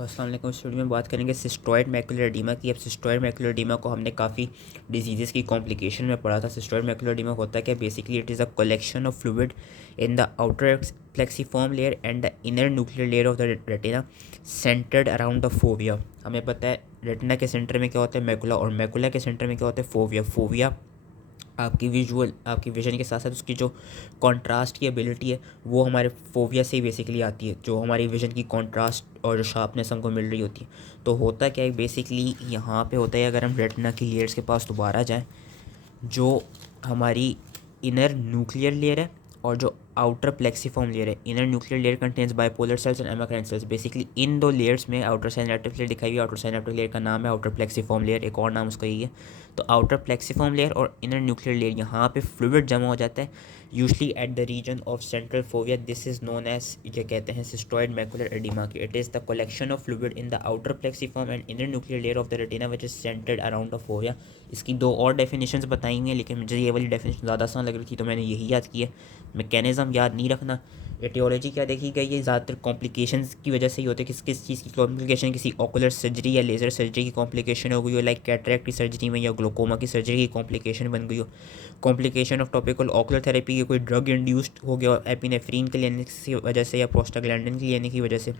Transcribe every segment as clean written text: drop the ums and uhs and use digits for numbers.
अस्सलाम वालेकुम। इस वीडियो में बात करेंगे सिस्टोइड मैकुलर एडीमा की। अब सिस्टोइड मैकुलर एडीमा को हमने काफ़ी डिजीज़ की कॉम्प्लिकेशन में पढ़ा था। सिस्टोइड मैकुलर एडीमा होता है क्या? Basically it is a collection of fluid in the outer plexiform layer and the inner nuclear layer of the retina centred around the fovea. हमें पता है रेटिना के सेंटर में क्या होता है? मैकुला, और मैकुला के सेंटर में क्या होता है? फोविया। फोविया आपकी विजन के साथ साथ उसकी जो कंट्रास्ट की एबिलिटी है वो हमारे फोविया से ही बेसिकली आती है, जो हमारी विजन की कंट्रास्ट और जो शार्पनेस हमको मिल रही होती है। तो होता क्या है बेसिकली यहाँ पे होता है, अगर हम रेटिना की लेयर्स के पास दोबारा जाएं, जो हमारी इनर न्यूक्लियर लेयर है और जो आउटर प्लेक्सीफॉर्म लेयर है। Inner nuclear layer contains bipolar cells and amacrine cells. Basically इन दो लेयर्स में आउटर साइनेप्टिक लेयर दिखाई हुई है। आउटर साइनेप्टिक लेयर का नाम है आउटर प्लेक्सीफॉर्म लेयर, एक और नाम उसका यही है। तो आउटर प्लेक्सीफॉर्म लेयर और इनर न्यूक्लियर लेयर, यहाँ पे फ्लूइड जमा हो जाता है usually at the region of central fovea. This is known as, ये कहते हैं सिस्टोइड मैकुलर एडिमा की। It is the collection of fluid in the outer plexiform and inner nuclear layer of the retina which is centred around the fovea. इसकी दो और definitions बताई हैं, लेकिन मुझे ये वाली डेफिनेशन ज़्यादा आसान लग रही थी तो मैंने यही याद की है। मैकेनिज़्म याद नहीं रखना। एटियोलॉजी क्या देखी गई है? ज़्यादातर कॉम्प्लिकेशंस की वजह से ही होते हैं। किस चीज़ की कॉम्प्लिकेशन? किसी ऑकुलर सर्जरी या लेज़र सर्जरी की कॉम्प्लिकेशन हो गई हो, लाइक कैटरेक्ट की सर्जरी में, या ग्लोकोमा की सर्जरी की कॉम्प्लिकेशन बन गई हो। Complication of topical ocular therapy के कोई ड्रग इंड्यूस्ड हो गया एपिनेफ्रीन के लेने की वजह से या प्रोस्टाग्लैंडिन के लेने की वजह से।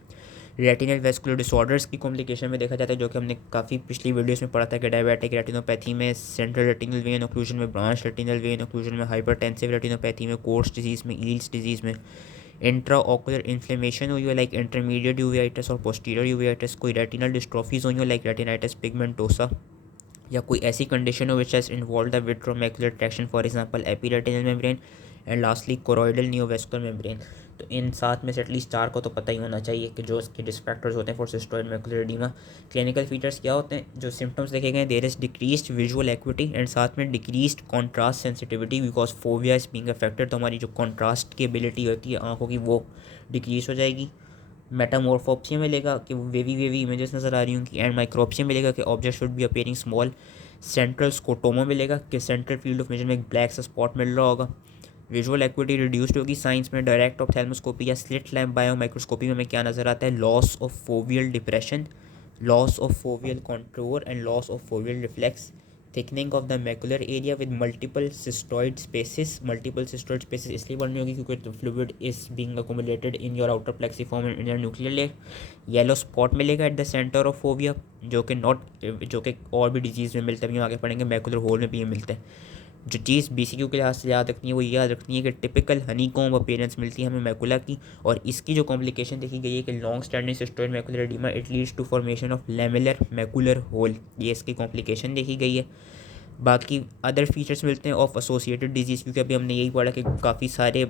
रेटिनल वेस्कुलर डिसऑर्डर्स की कॉम्प्लिकेशन में देखा जाता है, जो कि हमने काफ़ी पिछली वीडियोस में पढ़ा था कि डायबिटिक रेटिनोपैथी में, सेंट्रल रेटिनल वेन ओक्लूजन में, ब्रांच रेटिनल वेन ओक्लूजन में, हाइपरटेंसिव रेटिनोपैथी में, कोर्स डिजीज़ में, ईल्स डिजीज़ में, इंट्रा ऑकुलर इन्फ्लेमेशन हुई हो लाइक इंटरमीडिएट यूवेइटिस और पोस्टीरियर यूवेइटिस, कोई रेटिनल डिस्ट्रॉफीज हुई हो लाइक रेटिनाइटिस पिगमेंटोसा, या कोई ऐसी कंडीशन हो which has involve the vitreomacular traction, for example epiretinal membrane and lastly choroidal neovascular membrane. तो इन सात में से एटलीस्ट चार को तो पता ही होना चाहिए कि जो इसके रिस्क फैक्टर्स होते हैं for cystoid macular oedema. Clinical features क्या होते हैं? जो सिम्टम्स देखे गए, there is decreased visual acuity and साथ में decreased contrast sensitivity because fovea is being affected. तो हमारी जो कॉन्ट्रास्ट की एबिलिटी होती है आंखों की वो डिक्रीज हो जाएगी। मेटामॉर्फोप्सिया मिलेगा कि वेवी वेवी इमेजेस नज़र आ रही होंगी, एंड माइक्रोप्सिया मिलेगा कि object should be appearing small. Central scotoma मिलेगा कि सेंट्रल फील्ड ऑफ विजन में एक ब्लैक सा स्पॉट मिल रहा होगा। विजुअल एक्विटी रिड्यूस्ड होगी। साइंस में डायरेक्ट ऑप्थेल्मोस्कोपी या स्लिट लैम्प बायो माइक्रोस्कोपी में हमें क्या नज़र आता है? Loss of foveal depression, loss of foveal control and loss of foveal reflex, thickening of the macular area with multiple cystoid spaces. Multiple cystoid spaces इसलिए बननी होगी क्योंकि the fluid is being accommodated in your outer plexiform and inner nuclear layer. Yellow spot मिलेगा at the centre of fovea, जो कि और भी disease में मिलता है, हम आगे पढ़ेंगे मैकुलर होल में भी ये मिलता है। जो चीज़ BCQ के लिहाज से याद रखनी है वो याद रखनी है कि टिपिकल हनी कॉम्ब अपीयरेंस मिलती है हमें मैकुला की, और इसकी जो कॉम्प्लिकेशन देखी गई है कि long standing cystoid macular oedema it leads to formation of lamellar macular hole, ये इसकी कॉम्प्लिकेशन देखी गई है। बाकी अदर फीचर्स मिलते हैं ऑफ एसोसिएटेड डिजीज़, क्योंकि अभी हमने यही पढ़ा कि काफ़ी सारे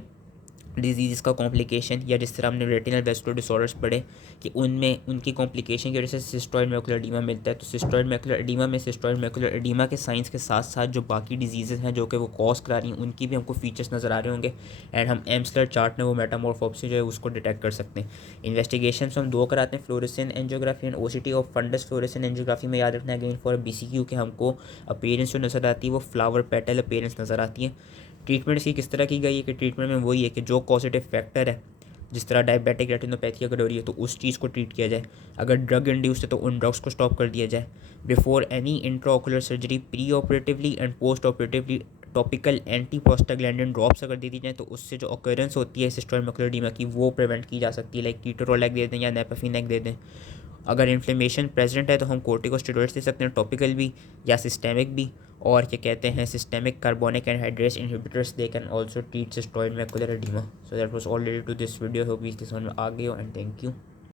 डिजीज़ का कॉम्प्लिकेशन, या जिस तरह हमने रेटिनल वेस्कुलर डिसऑर्डर्स पढ़े कि उनमें उनकी कॉम्प्लिकेशन की वजह से सिस्टोइड मैकुलर एडीमा मिलता है। तो सिस्टोइड मैकुलर एडीमा में सिस्टोइड मैकुलर एडीमा के साइंस के साथ साथ जो बाकी डिजीज़ हैं जो कि वो कॉज करा रही हैं उनकी भी हमको फीचर्स नज़र आ रहे होंगे, एंड हम एम्सलर चार्ट में वो मेटामॉर्फोप्सिस जो है उसको डिटेक्ट कर सकते हैं। इन्वेस्टिगेशन हम दो कराते हैं, fluorescent angiography and OCT of fundus. Fluorescent angiography में याद रखना है अगेन फॉर BCQ कि हमको अपीयरेंस जो नज़र आती है वो फ्लावर पेटल अपीयरेंस नज़र आती है। ट्रीटमेंट इसकी किस तरह की गई है कि ट्रीटमेंट में वही है कि जो पॉजिटिव फैक्टर है, जिस तरह डायबिटिक रेटिनोपैथी अगर हो रही है तो उस चीज़ को ट्रीट किया जाए। अगर ड्रग इंड्यूस्ड है तो उन ड्रग्स को स्टॉप कर दिया जाए। Before any intraocular surgery, pre operatively and post operatively topical anti prostaglandin drops अगर दे दी जाए तो उससे जो ऑकरेंस होती है सिस्टोइड मैकुलर एडीमा की वो प्रिवेंट की जा सकती है, लाइक कीटोरोलैक दे दें या नेपेफिनेक दे दें। अगर इन्फ्लेमेशन प्रेजेंट है तो हम कोर्टिकोस्टेरॉइड्स दे सकते हैं, टॉपिकल भी या सिस्टेमिक भी, और क्या कहते हैं systemic carbonic anhydrase inhibitors they can also treat cystoid macular oedema. So that was all related to this video, hope इसके समझ में आ गई हो, एंड थैंक यू।